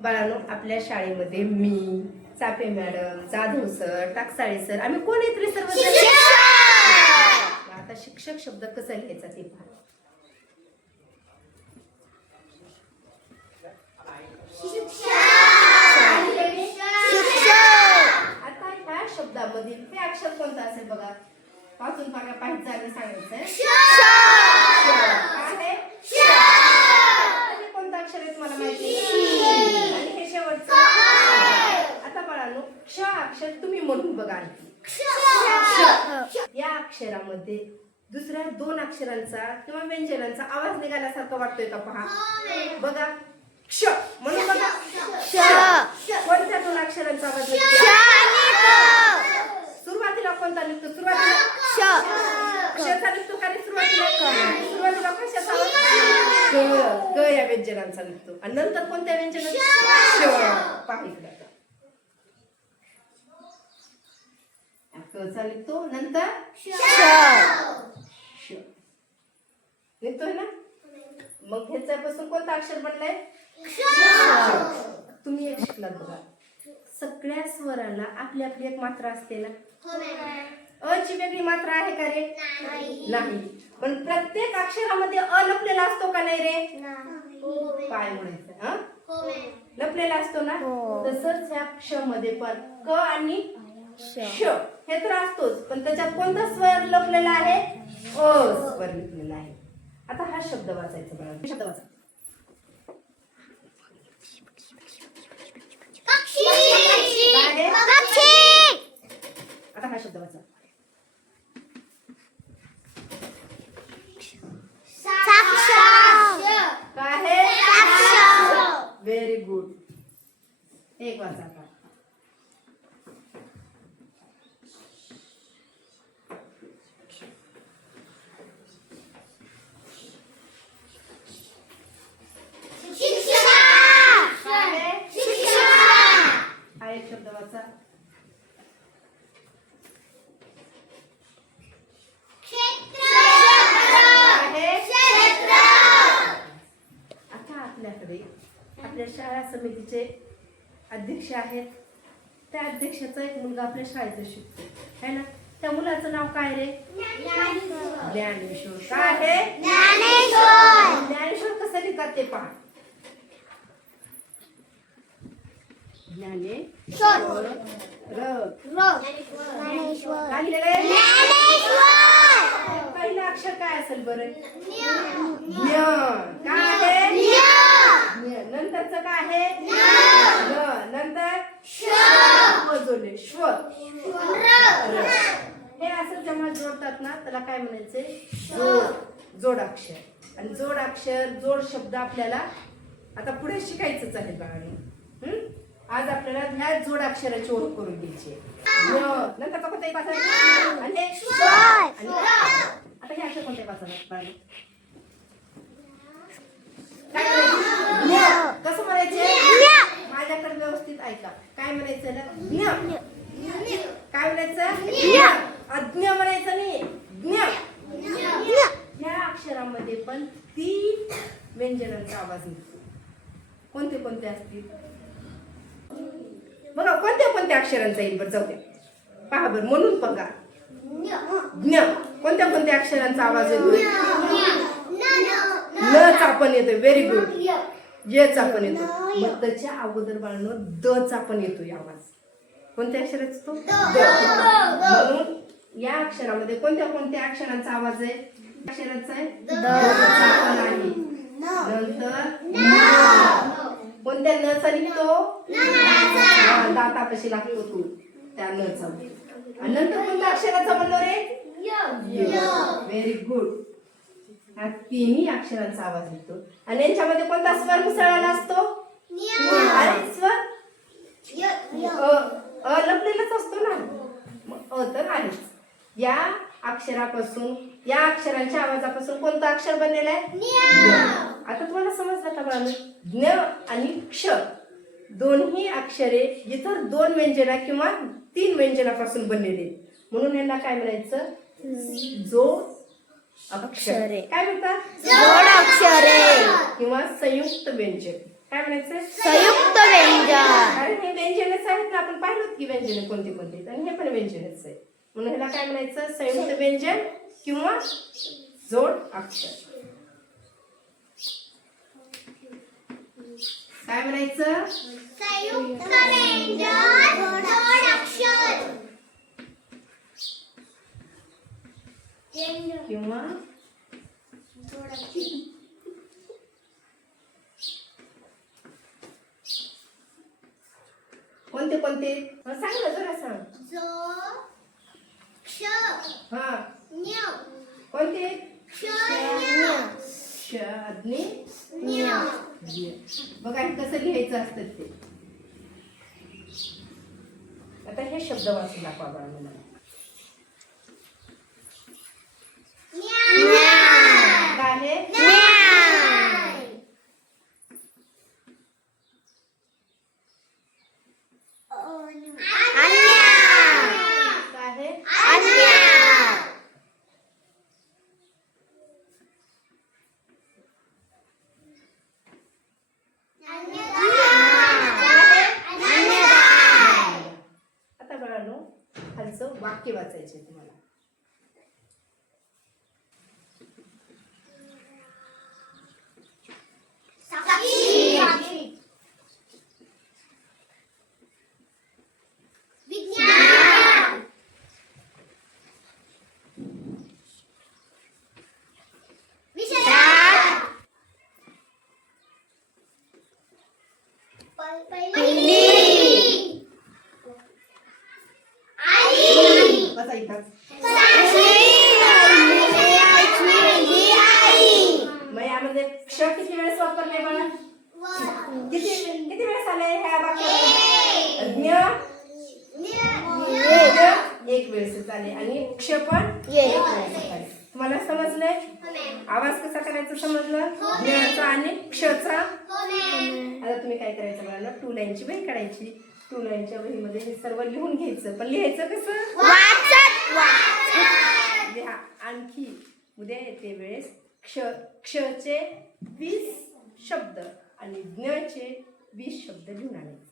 बाळांनो, आपल्या शाळेमध्ये मी, चापे madam, Jadhav sir, Taksale sir, आम्ही कोण आहेत रे सर्व? आता शिक्षक शब्द कसा लिहायचा ते पहा. आता ह्या शब्दामधील हे अक्षर कोणतं असेल बघा. पासून पाहायचं आणि सांगायचं. कोणतं अक्षर आहे तुम्हाला माहिती? आणि हे शेवटचं. आता बाळांनो, क्ष अक्षर तुम्ही म्हणून बघा. या अक्षरामध्ये दुसऱ्या दोन अक्षरांचा किंवा व्यंजनांचा आवाज निघाल्यासारखा वाटतोय का? पहा बघा. क्ष म्हणून बघा. कोणत्या दोन अक्षरांचा आवाज निघतो? सुरुवातीला कोणता निघतो? सुरुवातीला क्षचा निघतो का रे? सुरुवातीला कशाचा आवाज? ग या व्यंजनांचा निघतो. आणि नंतर कोणत्या व्यंजनाचा? पहा इकडे. चा निघतो. नंतर निघतोय ना. मग ह्याच्यापासून कोणता अक्षर बनलाय? तुम्ही एक शिकलात बघा. सगळ्या स्वराला आपली आपली एक मात्रा असते ना. अ ची वेगळी मात्रा आहे का रे? नाही. पण प्रत्येक अक्षरामध्ये अ लपलेला असतो का नाही रे? काय म्हणायचं? लपलेला असतो ना. तसंच ह्या क्ष मध्ये पण क आणि श हे तर असतोच, पण त्याच्यात कोणता स्वर लपलेला आहे? अ स्वर लपलेला आहे. आता हा शब्द वाचायचा बघा. शब्द वाचा. आता हा शब्द वाचा. काय आहे? Very good. एक वाचा. शब्द वाचा. आता आपल्याकडे आपल्या शाळा समितीचे अध्यक्ष आहेत. त्या अध्यक्षाचा एक मुलगा आपल्या शाळेत शिकतो है ना. त्या मुलाचं नाव काय रे? ज्ञानेश्वर. काय आहे? ज्ञानेश्वर कसं लिहितात ते पहा. पहिलं अक्षर काय असेल बरं? काय आहे? नंतरच काय आहे? नंतर श्व. हे असं जेव्हा जोडतात ना त्याला काय म्हणायचे? जोडाक्षर. आणि जोडाक्षर जोड शब्द आपल्याला आता पुढे शिकायचंच आहे बाळांनो. आज आपल्याला ह्या जोडाक्षराची ओळख करून घ्यायची. नंतर कोणत्याही पाचा आणि आता हे अक्षर कोणत्याही पाचा कसं म्हणायचे? माझ्याकडे व्यवस्थित ऐका. काय म्हणायचं ना? काय म्हणायचं? अज्ञ म्हणायचं नाही. ह्या अक्षरामध्ये पण 3 व्यंजनांचा आवाज निघतो. कोणते कोणते असतील बघा. कोणत्या अक्षरांचा येईल बरं? जाऊ द्या पहा बरं. म्हणून बघा. ज्ञ कोणत्या अक्षरांचा आवाज येतो? न चा पण येतो. Very good. य चा पण येतो. मग त्याच्या अगोदर बाळांनो द चा पण येतो आवाज. कोणत्या अक्षराचा तो? म्हणून या अक्षरामध्ये कोणत्या अक्षरांचा आवाज आहे? अक्षराचा आहे द. नंतर कोणत्या न चा निघतो? दातापाशी लागतो तू त्या न चा. आणि नंतर कोणत्या अक्षराचा म्हणलो रे? Very good. ह्या 3 अक्षरांचा आवाज निघतो. आणि यांच्यामध्ये कोणता स्वर मिसळलेला असतो? स्वर लपलेलाच असतो ना. मग तर आहेच. या अक्षरापासून या अक्षरांच्या आवाजापासून कोणतं अक्षर बनलेलं आहे? आता तुम्हाला समजलं का बाळांनो? ज्ञ आणि क्ष दोन्ही अक्षरे इतर 2 व्यंजना किंवा 3 व्यंजनापासून बनलेले. म्हणून यांना काय म्हणायचं? जोड अक्षरे. काय म्हणतात? जोड अक्षरे किंवा संयुक्त व्यंजन. काय म्हणायचं? संयुक्त कारण हे व्यंजनच आहेत ना, आपण पाहिलं की व्यंजने कोणते कोणते, आणि हे पण व्यंजनच आहे. म्हणून ह्याला काय म्हणायचं? संयुक्त व्यंजन किंवा जोड अक्षर. काय म्हणायचं? संयुक्त व्यंजन जोड अक्षर किंवा कोणते कोणते? सांग ना, जरा सांग. जो क्ष हा न्य कोणते? क्षण्य क्ष आणि न्य. ज्ञ. बघा हे कसं लिहायचं असतं ते. आता हे शब्द वाचून दाखवा बघा मला. काय आहे? काय आहे? आता बाळांनो खालचं वाक्य वाचायचे तुम्हाला. बसा इथं. मग यामध्ये क्ष किती वेळेस वापरले बाळा? किती वेळेस आले ह्या वाक्यामध्ये? ज्ञ एक वेळेस आले आणि क्ष पण एक वेळेस आले. तुम्हाला समजलंय? आवाज कसा करायचा समजलं? ज्ञचा आणि क्षचा. आता तुम्ही काय करायचं बाळांनो? 2 लाईनची वही काढायची. 2 लाईनच्या वहीमध्ये हे सर्व लिहून घ्यायचं. पण लिहायचं कसं? लिहा. आणखी उद्या येते वेळेस क्षचे 20 शब्द आणि ज्ञचे 20 शब्द लिहून आणायचे.